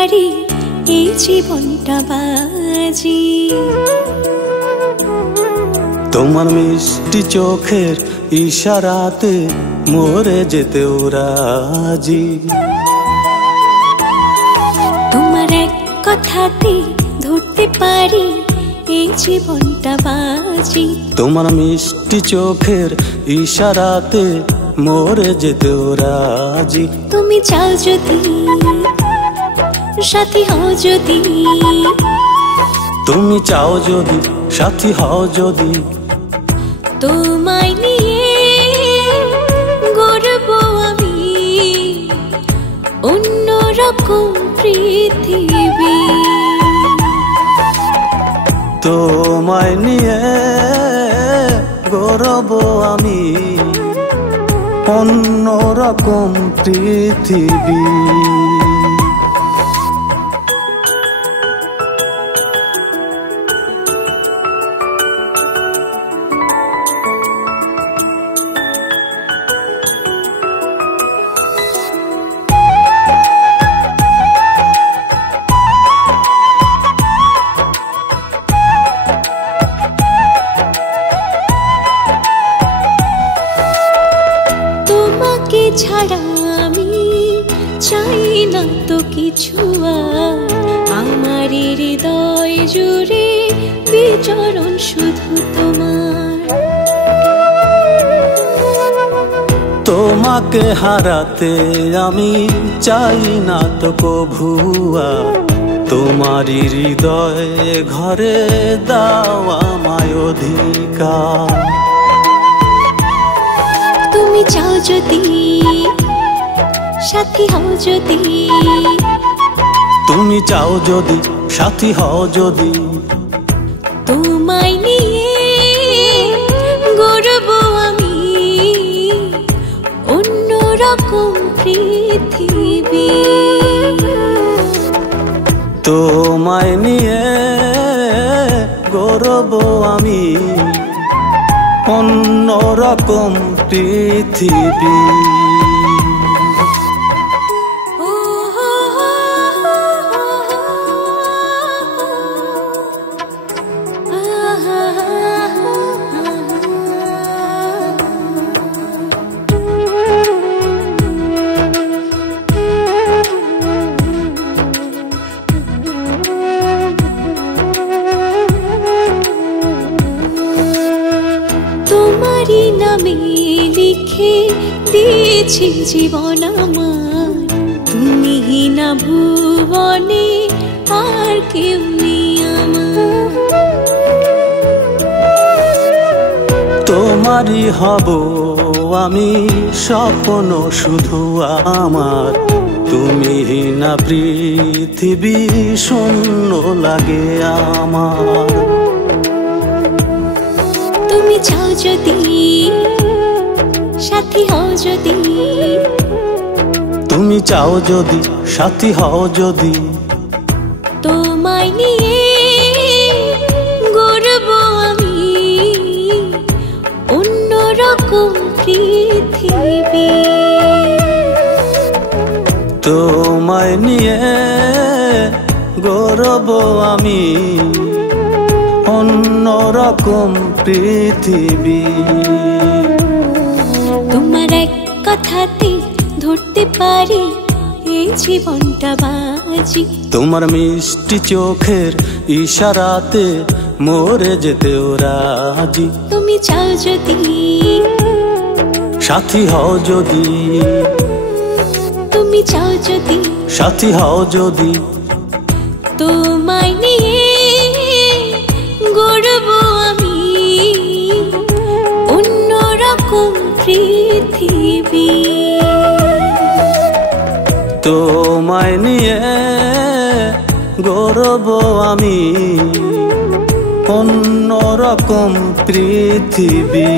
পারি এই জীবনটা বাজি। তোমার মিষ্টি চোখের ইশারাতে মরে যেতেও রাজি। তোমার এক কথাতে ধরতে পারি এই জীবনটা বাজি। তোমার মিষ্টি চোখের ইশারাতে মরে যেতেও রাজি। তুমি চাও যদি সাথী হও যদি, তুমি চাও যদি সাথী হও যদি, তোমায় নিয়ে গড়ব আমি অন্যরকম পৃথিবী। তোমায় নিয়ে গড়ব আমি অন্যরকম পৃথিবী। ছাড়া আমি চাই না তো কিছু আর, আমার হৃদয় জুড়ে বিচরণ শুধু তোমার। তোমাকে হারাতে আমি চাই না তো কভু আর, তোমারই হৃদয় ঘরে দাও আমায় অধিকার। তুমি চাও যদি সাথী হও যদি, তুমি চাও যদি সাথী হও যদি, তোমায় নিয়ে গড়ব আমি অন্যরকম পৃথিবী। তোমায় নিয়ে গড়ব আমি অন্যরকম পৃথিবী। তোমারই নামে লিখে দিয়েছি জীবন আমার, তুমি না ভুবনে আর কেউ নেই আমার। তোমারই হব আমি স্বপ্ন শুধু আমার, তুমি না পৃথিবী শূন্য লাগে আমার। তুমি চাও যদি সাথী হও যদি, তুমি চাও যদি সাথী হও যদি, তোমায় নিয়ে গড়ব আমি অন্যরকম পৃথিবী। তোমায় নিয়ে গড়ব আমি অন্যরকম পৃথিবী। তোমার এক কথাতে ধরতে পারি এই জীবনটা বাজি। তোমার মিষ্টি চোখের ইশারাতে মরে যেতেও রাজি। তুমি চাও যদি সাথী হও যদি, তুমি চাও যদি সাথী হও যদি, তোমায় নিয়ে গড়ব আমি অন্যরকম পৃথিবী। তোমায় নিয়ে গড়ব আমি অন্যরকম পৃথিবী।